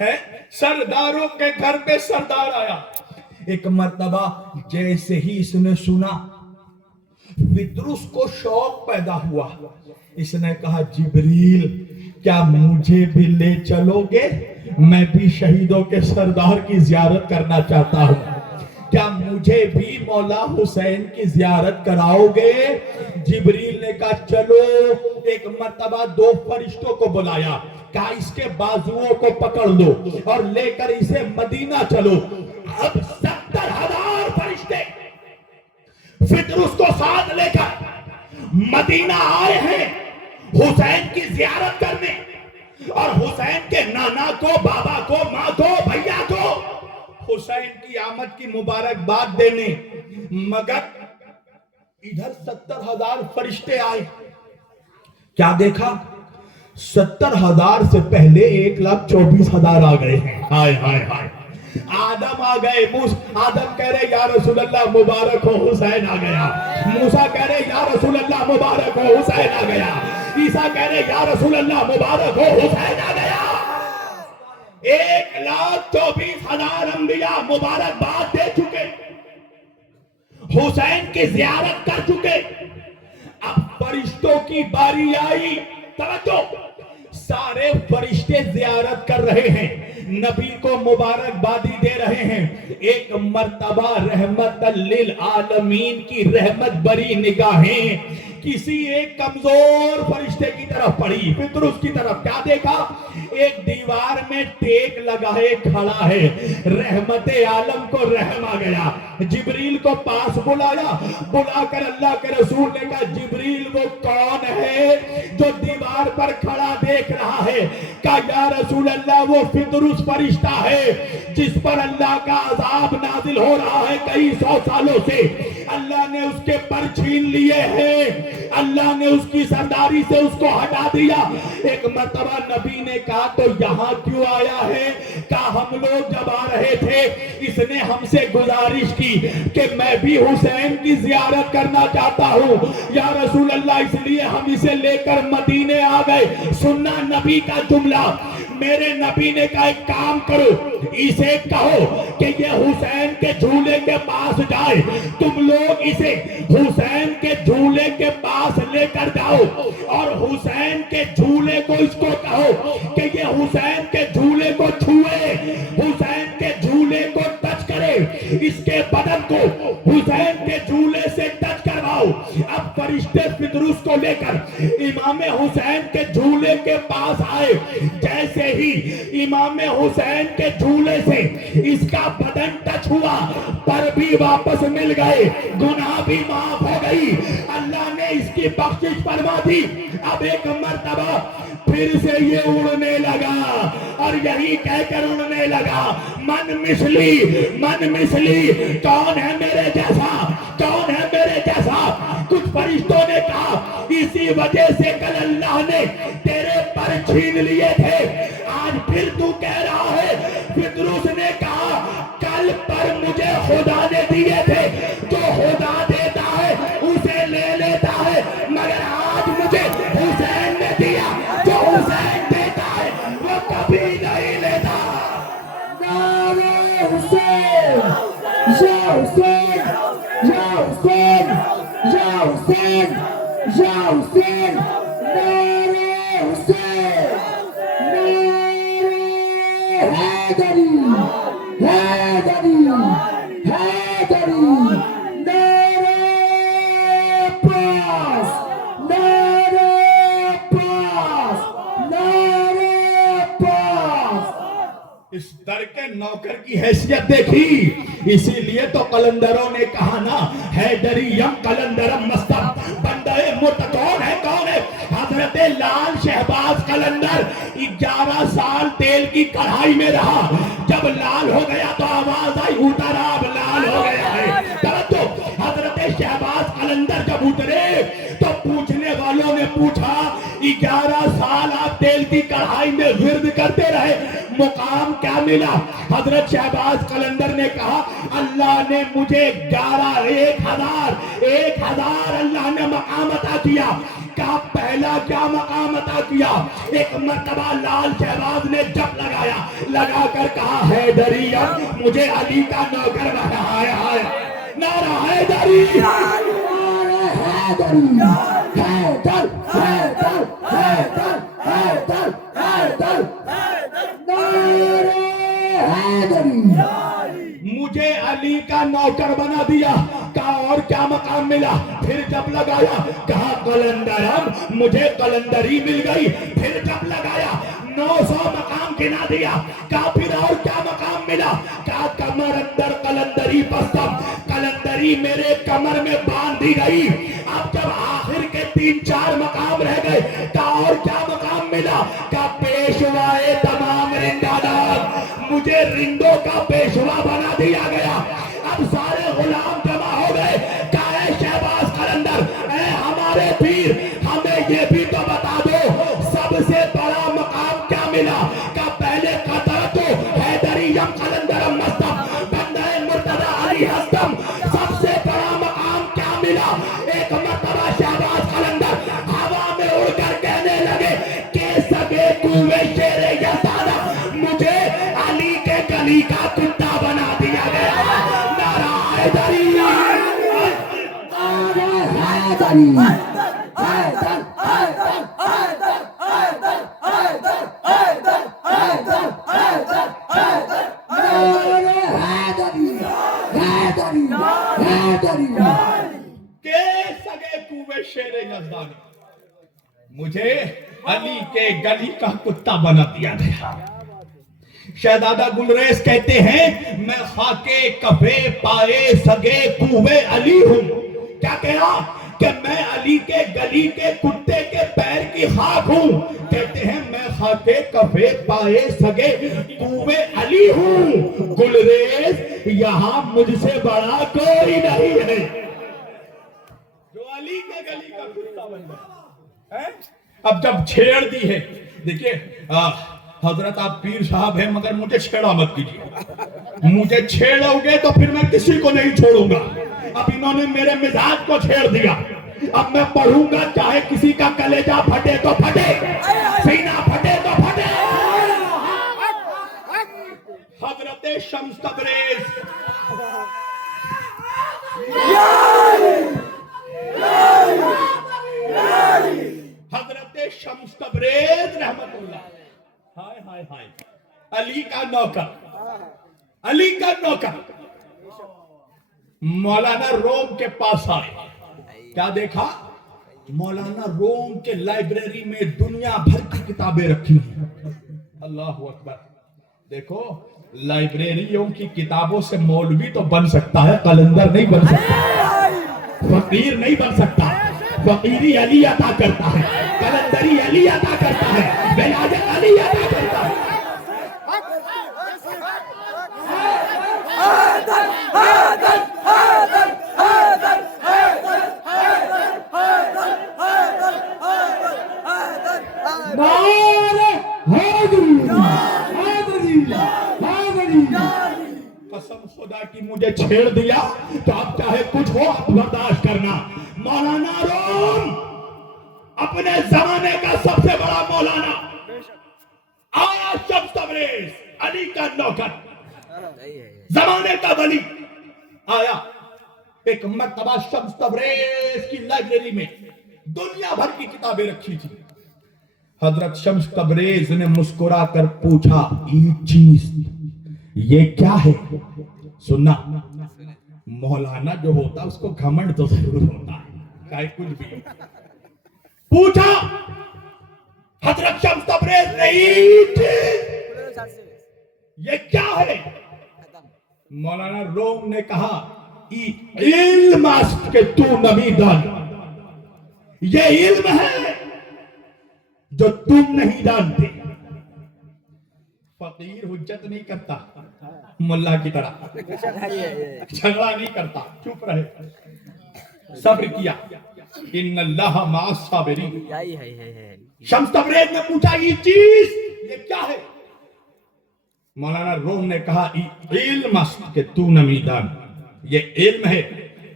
ہے، سرداروں کے گھر میں سردار آیا. ایک مرتبہ جیسے ہی اس نے سنا، پطرس کو شوق پیدا ہوا. اس نے کہا جبریل کیا مجھے بھی لے چلو گے؟ میں بھی شہیدوں کے سردار کی زیارت کرنا چاہتا ہوں. کیا مجھے بھی مولا حسین کی زیارت کراؤ گے؟ جبریل نے کہا چلو. ایک مرتبہ 2 فرشتوں کو بلایا، کہا اس کے بازوؤں کو پکڑ لو اور لے کر اسے مدینہ چلو. اب 70,000 فرشتے پطرس کو ساتھ لے کر مدینہ آئے ہیں حسین کی زیارت کرنے، اور حسین کے نانا کو، بابا کو، ماں کو، بھیا کو حسین کی آمد کی مبارکباد دینے. مگر ادھر 70,000 فرشتے آئے. کیا دیکھا؟ 70,000 سے پہلے 1,24,000 آ گئے ہیں. ہائے ہائے ہائے. آدم آ گئے. آدم کہہ رہے یا رسول اللہ مبارک ہو حسین آ گیا. موسیٰ کہہ رہے یا رسول اللہ مبارک ہو حسین آ گیا. عیسیٰ کہہ رہے یا رسول اللہ مبارک ہو حسین آ گیا. 1,24,000 انبیاء مبارکباد دے چکے، حسین کی زیارت کر چکے. اب فرشتوں کی باری آئی. توجہ، سارے فرشتے زیارت کر رہے ہیں، نبی کو مبارکبادی دے رہے ہیں. ایک مرتبہ رحمت للعالمین کی رحمت بری نگاہیں کسی ایک کمزور فرشتے کی طرف پڑی، پطرس کی طرف. کیا دیکھا؟ ایک دیوار میں ٹیک لگائے کھڑا ہے. رحمت عالم کو رحم آ گیا. جبریل کو پاس بلایا، بلا کر اللہ کے رسول نے کہا جبریل وہ کون ہے جو دیوار پر کھڑا دیکھ رہا ہے؟ کہا یا رسول اللہ وہ پطرس فرشتہ ہے جس پر اللہ کا عذاب نازل ہو رہا ہے کئی 100 سالوں سے. اللہ نے اس کے پر چھین لیے ہیں، اللہ نے اس کی سرداری سے اس کو ہٹا دیا. ایک مرتبہ نبی نے کہا تو یہاں کیوں آیا ہے؟ کہا ہم لوگ جب آ رہے تھے اس نے ہم سے گزارش کی کہ میں بھی حسین کی زیارت کرنا چاہتا ہوں یا رسول اللہ، اس لیے ہم اسے لے کر مدینے آ گئے. سننا نبی کا جملہ. میرے نبی نے کہا ایک کام کرو، اسے کہو کہ یہ حسین کے جھولے کے پاس جائے. تم لوگ اسے حسین کے جھولے کے پاس لے کر جاؤ اور حسین کے جھولے کو اس کو کہو کہ یہ حسین کے جھولے کو چھوئے، حسین کے جھولے کو ٹچ کرے، اس کے بدن کو حسین کے جھولے سے ٹچ کرواؤ. اب فرشتے پطرس کو لے کر امام حسین کے جھولے کے پاس آئے. جیسے ہی امام حسین کے جھولے سے اس کا بدن ٹچ ہوا، پر بھی واپس مل گئے، گناہ بھی معاف ہو گئی، اللہ نے اس کی بخشش فرما دی. اب ایک مرتبہ پھر سے یہ اڑنے لگا اور یہی کہہ کر اڑنے لگا من مثلی، کون ہے میرے جیسا، کون ہے میرے جیسا. کچھ فرشتوں نے کہا اسی وجہ سے کل اللہ نے تیرے پر چھین لیے تھے، آج پھر تو کہہ رہا ہے. پطرس نے کہا کل پر مجھے خدا نے دیے تھے، جو خدا دیتا ہے اسے لے لیتا ہے، مگر آج مجھے حسین نے دیا، جو حسین دیتا ہے وہ کبھی نہیں لیتا. نعرہ حسین، یا حسین، یا حسین، یا حسین، یا حسین. نعرہ حسین، نعرہ حیدری، حیدری، حیدری. نعرہ عباس، نعرہ عباس، نعرہ عباس. اس در کے نوکر کی حیثیت دیکھی. اسی لیے تو قلندروں نے کہا نا حیدریم قلندرم مستم. بندہ مت کون ہے، کون ہے؟ حضرت لال شہباز قلندر 11 سال تیل کی کڑھائی میں رہا. جب لال ہو گیا تو آواز آئی اتر اب لال ہو گیا ہے. توجہ, حضرت شہباز قلندر جب اترے تو پوچھنے والوں نے پوچھا 11 سال آپ تیل کی کڑھائی میں ورد کرتے رہے, مقام کیا ملا؟ حضرت شہباز قلندر نے کہا اللہ نے مجھے 1000 اللہ نے مقام عطا کیا. کہا پہلا کیا مقام عطا کیا؟ ایک مرتبہ لال شہباز نے جب لگا کر کہا حیدری اب مجھے علی کا نوکر بنایا ہے. نعرہ حیدری, حیدر حیدر حیدر حیدر حیدر حیدر نعرہ حیدری. مجھے علی کا نوکر بنا دیا. کہا اور کیا مقام ملا؟ پھر جب لگایا کہا قلندرم مجھے قلندری مل گئی. پھر جب لگایا 900 مقام گنا دیا. کہا پھر اور کیا مقام ملا؟ کہا کمر اندر قلندری بستم, قلندری میرے کمر میں باندھ دی گئی. اب جب آخر کے 3-4 مقام رہ گئے کہا اور کیا مقام ملا؟ کہا پیشوائے تمام رندانات, مجھے رندوں کا پیشوا بنا دیا گیا. اب سارے غلام جمع ہو گئے. کہا اے شہباز قلندر, اے ہمارے پیر, ہمیں یہ بھی تو بتا دو سب سے بڑا مقام کیا ملا؟ کہا پہلے قطرت حیدریم قلندرم مستم بندہ مرتضی علی ہستم. سب سے بڑا مقام کیا ملا؟ ایک مرتبہ شہباز قلندر ہوا میں اڑ کر کہنے لگے کہ سگے کوے شیر یزدانہ, مجھے علی کے گلی کا کتا بنا دیا گیا. نعرہ حیدری, حیدری حیدر حیدر حیدر حیدر حیدر حیدر حیدر حیدر حیدر نعرہ حیدری حیدری حیدری. کہ سگے کوے شیر یزدانی, مجھے علی کے گلی کا کتا بنا دیا گیا. شہزادہ گلریز کہتے ہیں میں خاکے کفے پائے سگے کوے علی ہوں. کیا کہا؟ کہ میں علی کے گلی کے کتے کے پیر کی خاک ہوں. کہتے ہیں میں خاکے کفے پائے سگے کوے علی ہوں. گلریز یہاں مجھ سے بڑا کوئی نہیں ہے جو علی کے گلی کا کتا بن گیا. اب جب چھیڑ دی ہے, دیکھیے حضرت آپ پیر صاحب ہیں مگر مجھے چھیڑا مت کیجیے. مجھے چھیڑو گے تو پھر میں کسی کو نہیں چھوڑوں گا. اب انہوں نے میرے مزاج کو چھیڑ دیا. اب میں پڑھوں گا چاہے کسی کا کلیجہ پھٹے تو پھٹے, سینہ پھٹے تو پھٹے. حضرت شمس تبریز حضرت شمس تبریز رحمت اللہ, ہائے ہائے ہائے, علی کا نوکر, علی کا نوکر مولانا روم کے پاس آئے. کیا دیکھا؟ مولانا روم کے لائبریری میں دنیا بھر کی کتابیں رکھی ہیں. اللہ اکبر. دیکھو لائبریریوں کی کتابوں سے مولوی تو بن سکتا ہے, قلندر نہیں بن سکتا, فقیر نہیں بن سکتا. فقیری علی عطا کرتا ہے, قلندری علی عطا کرتا ہے, ولایت علی عطا کرتا ہے. قسم خدا کی مجھے چھیڑ دیا تو اب چاہے کچھ ہو آپ برداشت کرنا. مولانا روم اپنے زمانے کا سب سے بڑا مولانا آیا شمس تبریز, علی کا نوکر, زمانے کا ولی آیا. ایک مرتبہ شمس تبریز کی لائبریری میں دنیا بھر کی کتابیں رکھی تھی. حضرت شمس تبریز نے مسکرا کر پوچھا ایک چیز یہ کیا ہے؟ سننا, مولانا جو ہوتا اس کو گھمنڈ تو ضرور ہوتا ہے, چاہے کچھ بھی ہو. پوچھا, حضرت شمس تبریز نہیں یہ کیا ہے؟ مولانا روم نے کہا علم است کہ تو نمی دان, یہ علم ہے جو تم نہیں جانتے. فقیر حجت نہیں کرتا ملا کی طرح, جھگڑا نہیں کرتا, چپ رہے, صبر کیا. ان اللہ مع الصابرین. شمس تبریز نے پوچھا یہ چیز یہ کیا ہے؟ مولانا روم نے کہا علم است کہ تو نمیدان, یہ علم ہے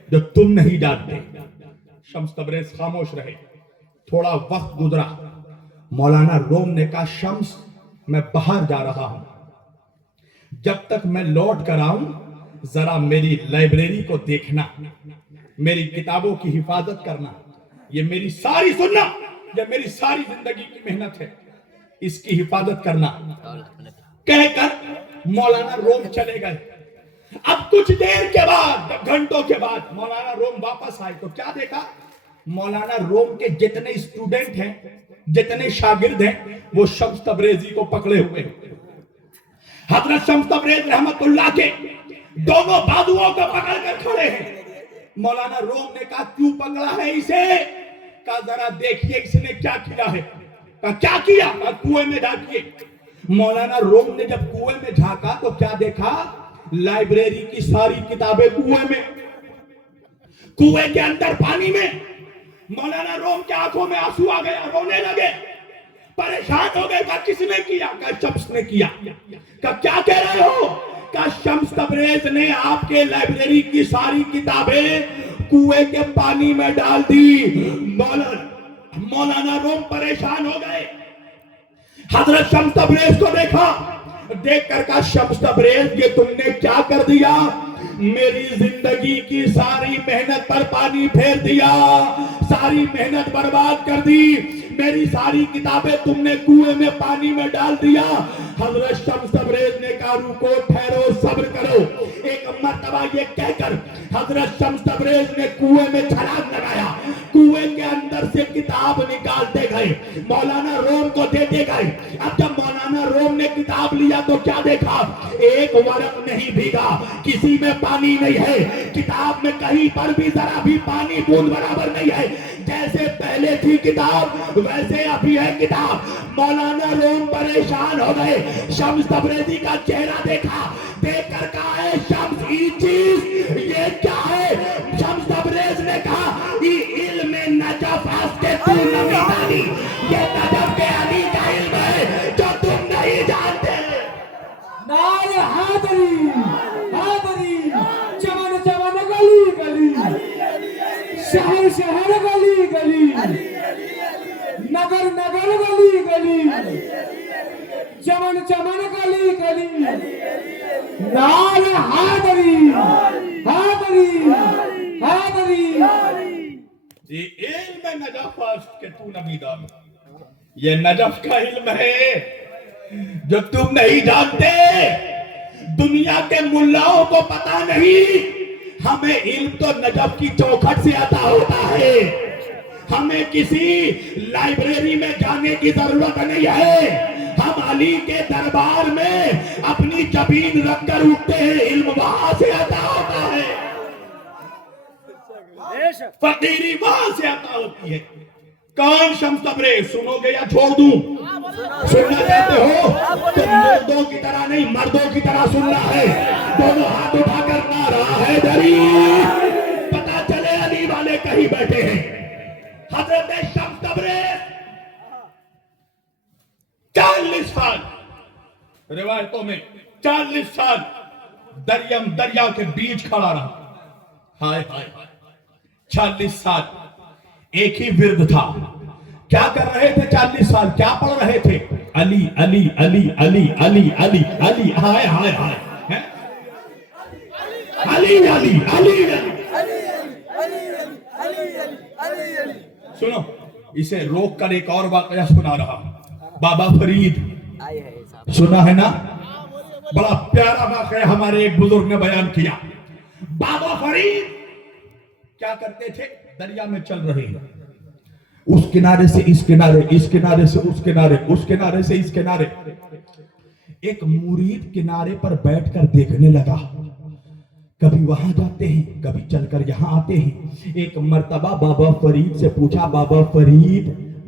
جو تم نہیں جانتے. شمس تبریز خاموش رہے. تھوڑا وقت گزرا. مولانا روم نے کہا شمس میں باہر جا رہا ہوں, جب تک میں لوٹ کر آؤں ذرا میری لائبریری کو دیکھنا, میری کتابوں کی حفاظت کرنا. یہ میری ساری سننا, یہ میری ساری زندگی کی محنت ہے, اس کی حفاظت کرنا. کہہ کر مولانا روم چلے گئے. اب کچھ دیر کے بعد, گھنٹوں کے بعد مولانا روم واپس آئے تو کیا دیکھا؟ مولانا روم کے جتنے اسٹوڈنٹ ہیں, جتنے شاگرد ہیں, وہ شمس تبریزی کو پکڑے ہوئے ہیں. حضرت شمس تبریز رحمت اللہ کے دونوں بازوؤں کو پکڑ کر کھڑے ہیں. مولانا روم نے کہا کیوں پکڑا ہے اسے؟ کہا ذرا دیکھیے اس نے کیا کیا ہے. کہا کیا کیا؟ کہا کنویں میں جھانکیے. مولانا روم نے جب کنویں میں جھانکا تو کیا دیکھا؟ لائبریری کی ساری کتابیں کنویں میں, کنویں کے اندر پانی میں. مولانا روم کے آنکھوں میں آنسو آ گیا, رونے لگے, پریشان ہو گئے. کہا کس نے کیا؟ کہا شمس نے کیا. کہا کیا کہہ رہے ہو؟ کہا شمس تبریز نے آپ کے لائبریری کی ساری کتابیں کنویں کے پانی میں ڈال دی. مولانا روم پریشان ہو گئے. حضرت شمس تبریز کو دیکھا, دیکھ کر کہا شمس تبریز یہ تم نے کیا کر دیا؟ میری زندگی کی ساری محنت پر پانی پھیر دیا, ساری محنت برباد کر دی, میری ساری کتابیں تم نے کنویں میں پانی میں ڈال دیا. حضرت شمس تبریز نے کہا رکو, ٹھہرو, صبر کرو. ایک مرتبہ یہ کہہ کر حضرت شمس تبریز نے کنویں میں چھلانگ لگایا, کنویں کے اندر سے کتاب نکالتے گئے, مولانا روم کو دیتے گئے. اب جب مولانا روم نے کتاب لیا تو کیا دیکھا؟ ایک ورق نہیں بھیگا, کسی میں پانی نہیں ہے, کتاب میں کہیں پر بھی ذرا بھی پانی بوند برابر نہیں ہے. جیسے پہلے تھی کتاب ویسے ابھی ہے کتاب. مولانا روم پریشان ہو گئے. شمس تبریزی کا چہرہ دیکھا, دیکھ کر کہا ہے شمس یہ چیز یہ کیا ہے؟ شمس تبریز نے کہا یہ علم نجف است کہ تو نمیدانی, یہ نجف کے علی کا علم ہے جو تم نہیں جانتے. نعرہ حیدری, حیدری, چمن چمن گلی گلی, شہر شہر گلی گلی, نگر نگر گلی گلی, چمن چمن گلی گلی. نعرہ حیدری, حیدری, حیدری. یہ علم نجف است کہ تو نمیدان, یہ نجف کا علم ہے جو تم نہیں جانتے. دنیا کے ملاؤں کو پتا نہیں, ہمیں علم تو نجف کی چوکھٹ سے عطا ہوتا ہے. ہمیں کسی لائبریری میں جانے کی ضرورت نہیں ہے. ہم علی کے دربار میں اپنی جبین رکھ کر اٹھتے ہیں, علم وہاں سے عطا ہوتا ہے, فقیری وہاں سے عطا ہوتی ہے. کون شمس تبریز, سنو گے یا چھوڑ دوں؟ سننا چاہتے ہو تو مردوں کی طرح نہیں مردوں کی طرح سننا ہے. دونوں ہاتھ اٹھا کر نعرہ حیدری, پتا چلے علی والے کہیں بیٹھے ہیں. حضرت شمس تبریز 40 سال, روایتوں میں 40 سال دریا کے بیچ کھڑا رہا. ہائے ہائے, 40 سال ایک ہی ورد تھا. کیا کر رہے تھے 40 سال؟ کیا پڑھ رہے تھے؟ علی علی علی علی علی علی علی, ہائے ہائے ہائے, علی علی علی علی. سنو, اسے روک کر ایک اور واقعہ سنا رہا. بابا فرید سنا ہے نا, بڑا پیارا واقعہ ہمارے ایک بزرگ نے بیان کیا. بابا فرید کیا کرتے تھے؟ دریا میں چل رہے ہیں, اس کنارے سے اس کنارے, اس کنارے سے اس کنارے, اس کنارے سے اس کنارے. ایک مرید کنارے پر بیٹھ کر دیکھنے لگا. کبھی وہاں جاتے ہیں, کبھی چل کر یہاں آتے ہیں. ایک مرتبہ بابا فرید سے پوچھا, بابا فرید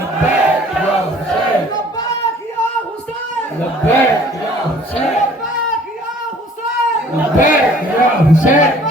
لبیک یا حسین لبیک یا حسین لبیک یا حسین لبیک یا حسین لبیک یا حسین